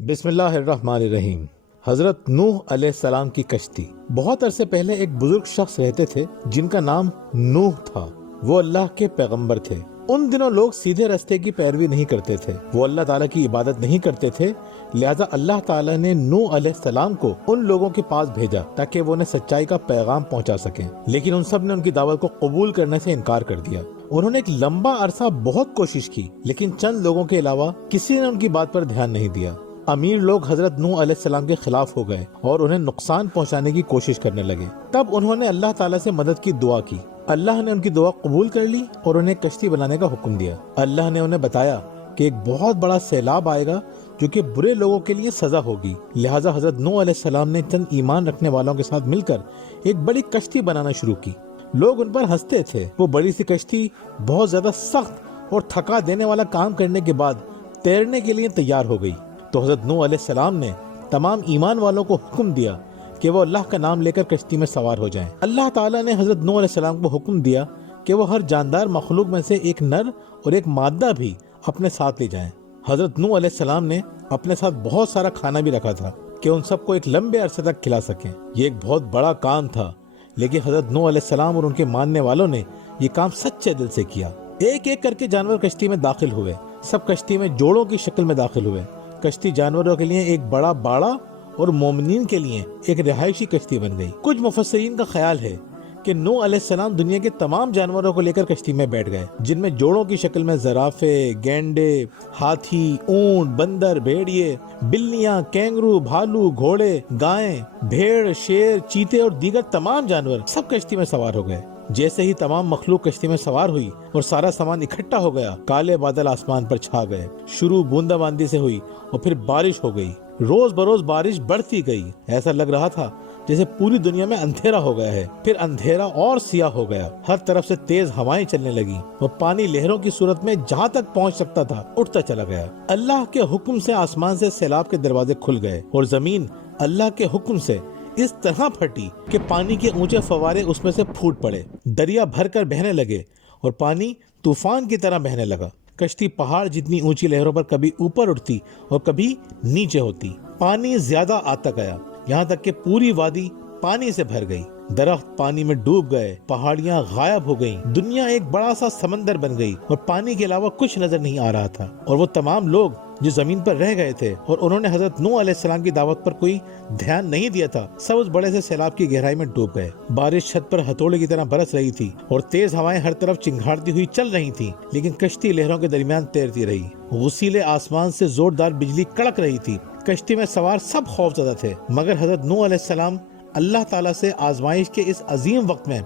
بسم اللہ الرحمن الرحیم۔ حضرت نوح علیہ السلام کی کشتی۔ بہت عرصے پہلے ایک بزرگ شخص رہتے تھے جن کا نام نوح تھا۔ وہ اللہ کے پیغمبر تھے۔ ان دنوں لوگ سیدھے راستے کی پیروی نہیں کرتے تھے، وہ اللہ تعالیٰ کی عبادت نہیں کرتے تھے، لہذا اللہ تعالیٰ نے نوح علیہ السلام کو ان لوگوں کے پاس بھیجا تاکہ وہ انہیں سچائی کا پیغام پہنچا سکیں، لیکن ان سب نے ان کی دعوت کو قبول کرنے سے انکار کر دیا۔ انہوں نے ایک لمبا عرصہ بہت کوشش کی، لیکن چند لوگوں کے علاوہ کسی نے ان کی بات پر دھیان نہیں دیا۔ امیر لوگ حضرت نوح علیہ السلام کے خلاف ہو گئے اور انہیں نقصان پہنچانے کی کوشش کرنے لگے۔ تب انہوں نے اللہ تعالیٰ سے مدد کی دعا کی۔ اللہ نے ان کی دعا قبول کر لی اور انہیں کشتی بنانے کا حکم دیا۔ اللہ نے انہیں بتایا کہ ایک بہت بڑا سیلاب آئے گا جو کہ برے لوگوں کے لیے سزا ہوگی، لہٰذا حضرت نوح علیہ السلام نے چند ایمان رکھنے والوں کے ساتھ مل کر ایک بڑی کشتی بنانا شروع کی۔ لوگ ان پر ہنستے تھے۔ وہ بڑی سی کشتی بہت زیادہ سخت اور تھکا دینے والا کام کرنے کے بعد تیرنے کے لیے تیار ہو گئی، تو حضرت نوح علیہ السلام نے تمام ایمان والوں کو حکم دیا کہ وہ اللہ کا نام لے کر کشتی میں سوار ہو جائیں۔ اللہ تعالیٰ نے حضرت نوح علیہ السلام کو حکم دیا کہ وہ ہر جاندار مخلوق میں سے ایک نر اور ایک مادہ بھی اپنے ساتھ لے جائیں۔ حضرت نوح علیہ السلام نے اپنے ساتھ بہت سارا کھانا بھی رکھا تھا کہ ان سب کو ایک لمبے عرصے تک کھلا سکیں۔ یہ ایک بہت بڑا کام تھا، لیکن حضرت نوح علیہ السلام اور ان کے ماننے والوں نے یہ کام سچے دل سے کیا۔ ایک ایک کر کے جانور کشتی میں داخل ہوئے۔ سب کشتی میں جوڑوں کی شکل میں داخل ہوئے۔ کشتی جانوروں کے لیے ایک بڑا باڑہ اور مومنین کے لیے ایک رہائشی کشتی بن گئی۔ کچھ مفسرین کا خیال ہے کہ نوح علیہ السلام دنیا کے تمام جانوروں کو لے کر کشتی میں بیٹھ گئے، جن میں جوڑوں کی شکل میں زرافے، گینڈے، ہاتھی، اونٹ، بندر، بھیڑیے، بلیاں، کینگرو، بھالو، گھوڑے، گائیں، بھیڑ، شیر، چیتے اور دیگر تمام جانور سب کشتی میں سوار ہو گئے۔ جیسے ہی تمام مخلوق کشتی میں سوار ہوئی اور سارا سامان اکٹھا ہو گیا، کالے بادل آسمان پر چھا گئے۔ شروع بوندا باندی سے ہوئی اور پھر بارش ہو گئی۔ روز بروز بارش بڑھتی گئی۔ ایسا لگ رہا تھا جیسے پوری دنیا میں اندھیرا ہو گیا ہے۔ پھر اندھیرا اور سیاہ ہو گیا۔ ہر طرف سے تیز ہوائیں چلنے لگیں اور پانی لہروں کی صورت میں جہاں تک پہنچ سکتا تھا اٹھتا چلا گیا۔ اللہ کے حکم سے آسمان سے سیلاب کے دروازے کھل گئے اور زمین اللہ کے حکم سے اس طرح پھٹی کہ پانی کے اونچے فوارے اس میں سے پھوٹ پڑے۔ دریا بھر کر بہنے لگے اور پانی طوفان کی طرح بہنے لگا۔ کشتی پہاڑ جتنی اونچی لہروں پر کبھی اوپر اٹھتی اور کبھی نیچے ہوتی۔ پانی زیادہ آتا گیا، یہاں تک کہ پوری وادی پانی سے بھر گئی۔ درخت پانی میں ڈوب گئے، پہاڑیاں غائب ہو گئیں، دنیا ایک بڑا سا سمندر بن گئی اور پانی کے علاوہ کچھ نظر نہیں آ رہا تھا۔ اور وہ تمام لوگ جو زمین پر رہ گئے تھے اور انہوں نے حضرت نوح علیہ السلام کی دعوت پر کوئی دھیان نہیں دیا تھا، سب اس بڑے سے سیلاب کی گہرائی میں ڈوب گئے۔ بارش چھت پر ہتھوڑے کی طرح برس رہی تھی اور تیز ہوائیں ہر طرف چنگھاڑتی ہوئی چل رہی تھیں، لیکن کشتی لہروں کے درمیان تیرتی رہی۔ غسیلے آسمان سے زوردار بجلی کڑک رہی تھی۔ کشتی میں سوار سب خوف زدہ تھے، مگر حضرت نوح علیہ السلام اللہ تعالیٰ سے آزمائش کے اس عظیم وقت میں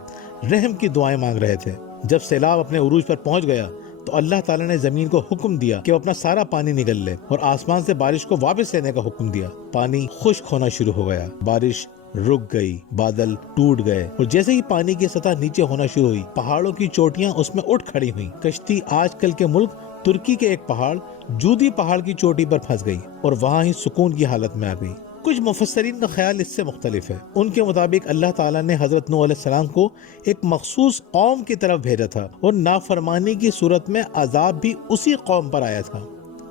رحم کی دعائیں مانگ رہے تھے۔ جب سیلاب اپنے عروج پر پہنچ گیا تو اللہ تعالیٰ نے زمین کو حکم دیا کہ وہ اپنا سارا پانی نگل لے اور آسمان سے بارش کو واپس لینے کا حکم دیا۔ پانی خشک ہونا شروع ہو گیا، بارش رک گئی، بادل ٹوٹ گئے اور جیسے ہی پانی کی سطح نیچے ہونا شروع ہوئی، پہاڑوں کی چوٹیاں اس میں اٹھ کھڑی ہوئیں۔ کشتی آج کل کے ملک ترکی کے ایک پہاڑ جودی پہاڑ کی چوٹی پر پھنس گئی اور وہاں ہی سکون کی حالت میں آ گئی۔ کچھ مفسرین کا خیال اس سے مختلف ہے۔ ان کے مطابق اللہ تعالیٰ نے حضرت نوح علیہ السلام کو ایک مخصوص قوم کی طرف بھیجا تھا اور نافرمانی کی صورت میں عذاب بھی اسی قوم پر آیا تھا،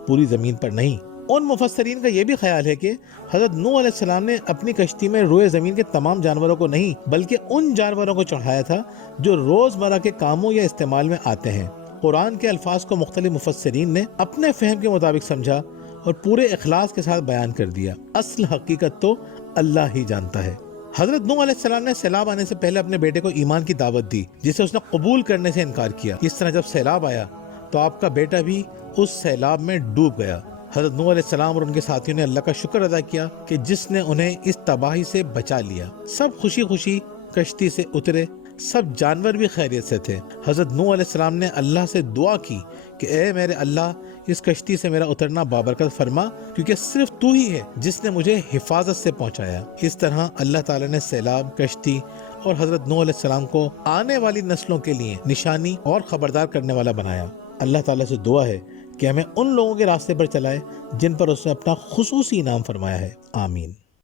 پوری زمین پر نہیں۔ ان مفسرین کا یہ بھی خیال ہے کہ حضرت نوح علیہ السلام نے اپنی کشتی میں روئے زمین کے تمام جانوروں کو نہیں بلکہ ان جانوروں کو چڑھایا تھا جو روزمرہ کے کاموں یا استعمال میں آتے ہیں۔ قرآن کے الفاظ کو مختلف مفسرین نے اپنے فہم کے مطابق سمجھا اور پورے اخلاص کے ساتھ بیان کر دیا۔ اصل حقیقت تو اللہ ہی جانتا ہے۔ حضرت نوح علیہ السلام نے سیلاب آنے سے پہلے اپنے بیٹے کو ایمان کی دعوت دی، جسے اس نے قبول کرنے سے انکار کیا۔ اس طرح جب سیلاب آیا تو آپ کا بیٹا بھی اس سیلاب میں ڈوب گیا۔ حضرت نوح علیہ السلام اور ان کے ساتھیوں نے اللہ کا شکر ادا کیا کہ جس نے انہیں اس تباہی سے بچا لیا۔ سب خوشی خوشی کشتی سے اترے، سب جانور بھی خیریت سے تھے۔ حضرت نوح علیہ السلام نے اللہ سے دعا کی کہ اے میرے اللہ، اس کشتی سے میرا اترنا بابرکت فرما، کیونکہ صرف تو ہی ہے جس نے مجھے حفاظت سے پہنچایا۔ اس طرح اللہ تعالیٰ نے سیلاب، کشتی اور حضرت نوح علیہ السلام کو آنے والی نسلوں کے لیے نشانی اور خبردار کرنے والا بنایا۔ اللہ تعالیٰ سے دعا ہے کہ ہمیں ان لوگوں کے راستے پر چلائے جن پر اس نے اپنا خصوصی انعام فرمایا ہے۔ آمین۔